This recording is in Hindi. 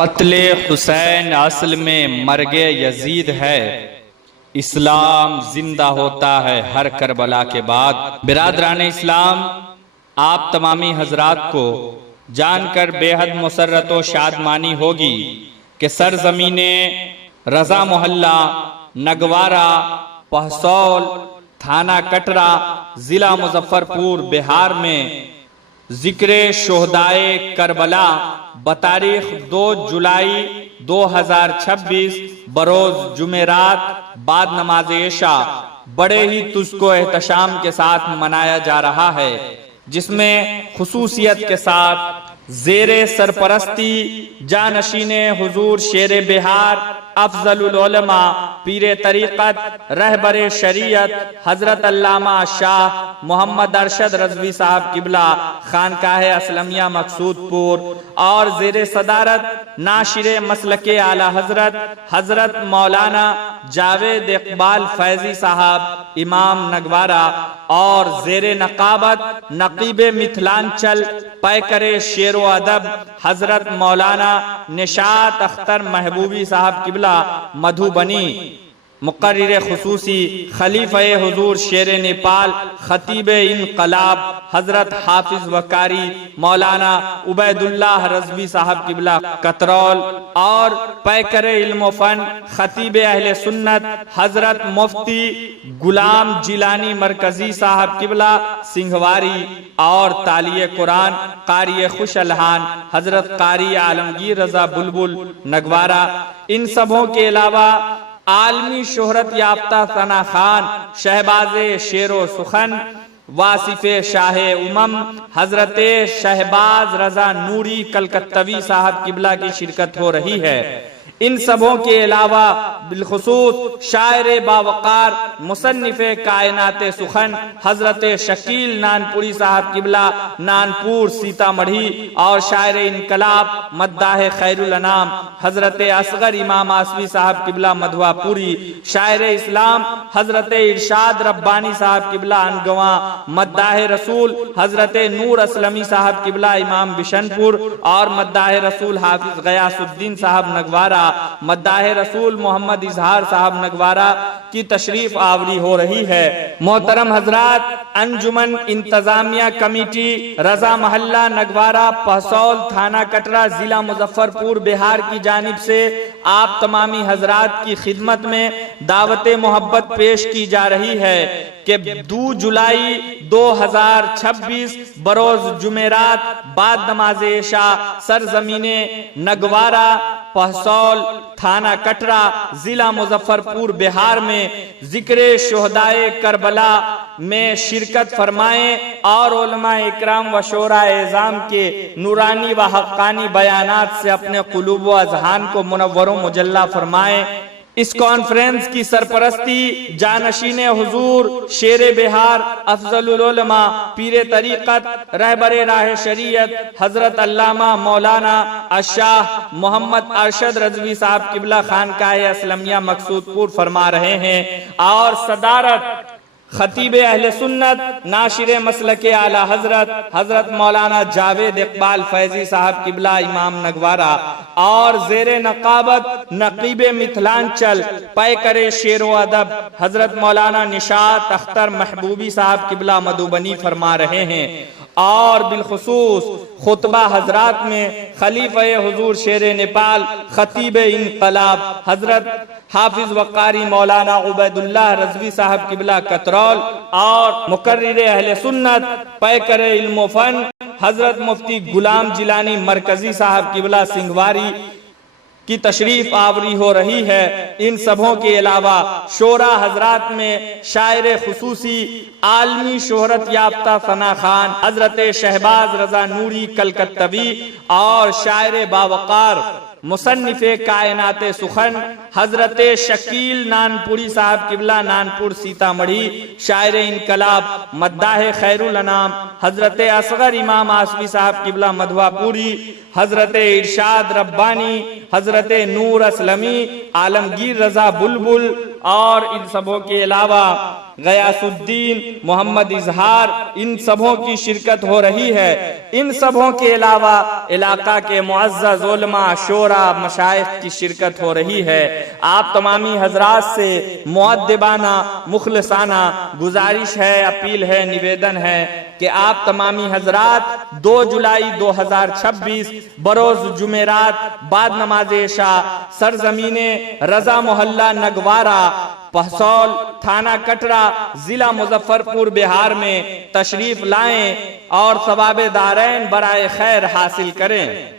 क़त्ले हुसैन असल में मर्गे यजीद है। इस्लाम जिंदा होता है हर करबला के बाद। बिरादरान इस्लाम, आप तमामी हजरात को जानकर बेहद मुसर्रत व शादमानी होगी कि सरजमीने रजा मोहल्ला, नगवारा, पहसौल, थाना कटरा, जिला मुजफ्फरपुर, बिहार में जिक्र शोहदाए करबला बतारीख 2 जुलाई 2026 बरोज जुमेरात बाद नमाज इशा बड़े ही तुझको एहतशाम के साथ मनाया जा रहा है, जिसमें खुसूसियत के साथ जेरे सरपरस्ती जानशीने हुजूर शेर बिहार अफजलुल उलमा पीरे तरीक़त रहबरे शरीयत हजरत अल्लामा शाह मोहम्मद अरशद रज़वी साहब किबला खानकाह असलमिया मकसूदपुर और जेरे सदारत नाशिरे मसलके आला हजरत मौलाना जावेद इकबाल फैजी साहब इमाम नगवारा और जेरे नकाबत नकीबे मिथिलांचल पैकरे शेरो अदब हजरत मौलाना निशात अख्तर महबूबी साहब किबला मधुबनी मुकर्रिर खुसूसी खलीफे हुजूर शेर नेपाल खतीब इनकलाब हजरत हाफिज वकारी मौलाना उबैदुल्लाह रज़वी साहब किबला कतरौल और पैकर इल्म फन खतीब अहले सुन्नत हजरत मुफ्ती गुलाम जिलानी मरकजी साहब किबला सिंहवारी और तालिये कुरान कारी खुश अलहान हजरत कारी आलमगीर रजा बुलबुल नगवारा, इन सबों के अलावा आलमी शोहरत याफ्ता सना खान शहबाजे शेरो सुखन वासिफे शाह उमम हजरत शहबाज रजा नूरी कलकत्तवी साहब किबला की शिरकत हो रही है। इन सबों के अलावा बिलखुसूस शायर बावकार मुसन्निफे कायनाते सुखन हजरत शकील नानपुरी साहब किबला नानपुर सीतामढ़ी और शायर इनकलाब मद्दाह खैरुल अनाम हजरत असगर इमाम आसवी साहब किबला मधुआपुरी, शायर इस्लाम हजरत इरशाद रब्बानी साहब किबला अनगवा मद्दाह रसूल हजरत नूर असलमी साहब किबला इमाम बिशनपुर और मद्दाह रसूल हाफिज गयासुद्दीन साहब नगवारा मद्दाह रसूल मोहम्मद इजहार साहब नगवारा की तशरीफ आवरी हो रही है। मोहतरम हजरात, अंजुमन इंतजामिया कमेटी रजा मोहल्ला नगवारा पहसौल थाना कटरा जिला मुजफ्फरपुर बिहार की जानिब से आप तमामी हजरात की खिदमत में दावत मोहब्बत पेश की जा रही है कि 2 जुलाई 2026 बरोज जुमेरात बाद नमाज इशा सरजमीने नगवारा पहसौल थाना कटरा जिला मुजफ्फरपुर बिहार में जिक्र शोहदाए करबला में शिरकत फरमाएं और उलमा इकराम व शोरा एज़ाम के नूरानी व हक्कानी बयानात से अपने कुलूब व अज़हान को मुनव्वर मुजल्ला फरमाएं। इस कॉन्फ्रेंस की सरपरस्ती जानशीने हुजूर शेर बिहार अफजलुल उलमा पीरे तरीक़त रहबरे राह शरीयत हजरत अल्लामा मौलाना अशाह मोहम्मद अरशद रज़वी साहब किबला खानकाह असलमिया मकसूदपुर फरमा रहे हैं और सदारत खतीब अहले सुन्नत नाशिर मसलके आला हजरत मौलाना जावेद इकबाल फैजी साहब किबला इमाम नगवारा और जेरे नकाबत नकीबे मिथिलांचल पैकरे शेरो अदब हजरत मौलाना निशात अख्तर महबूबी साहब किबला मधुबनी फरमा रहे हैं और बिलखुसूस खुतबा हजरात में खलीफे हुजूर शेर नेपाल खतीब इनकलाब हजरत हाफिज वकारी मौलाना उबैदुल्लाह रज़वी साहब किबला कतरौल और मुकर्रिर अहले सुन्नत पैकर इल्म फन हजरत मुफ्ती गुलाम जिलानी मरकजी साहब किबला सिंहवारी की तशरीफ आवरी हो रही है। इन सबों के अलावा शोरा हजरात में शायर खुसूसी आलमी शोहरत याफ्ता सना खान हजरत शहबाज रजा नूरी कलकत्तवी और शायर बावकार मुसन्निफे कायनाते सुखन हजरत शकील नानपुरी साहब किबला नानपुर सीतामढ़ी, शायर इनकलाब मद्दाह खैरुल अनाम हजरत असगर इमाम आसवी साहब किबला मधुआपुरी, हजरत इरशाद रब्बानी हजरत नूर असलमी आलमगीर रजा बुलबुल और इन सबों के अलावा गयासुद्दीन, मोहम्मद इजहार, इन सबों की शिरकत हो रही है। इन सबों के अलावा इलाका के मुअज़्ज़ज़ उलमा, शोरा, मशाइख की शिरकत हो रही है। आप तमामी हजरात से मुअद्दिबाना, मुखलिसाना गुजारिश है, अपील है, निवेदन है कि आप तमामी हजरात 2 जुलाई 2026 बरोज जुमेरात बाद नमाज इशा सरजमीने रजा मोहल्ला नगवारा, पहसौल, थाना कटरा, जिला मुजफ्फरपुर, बिहार में तशरीफ लाएं और सवाब दारैन बराए खैर हासिल करें।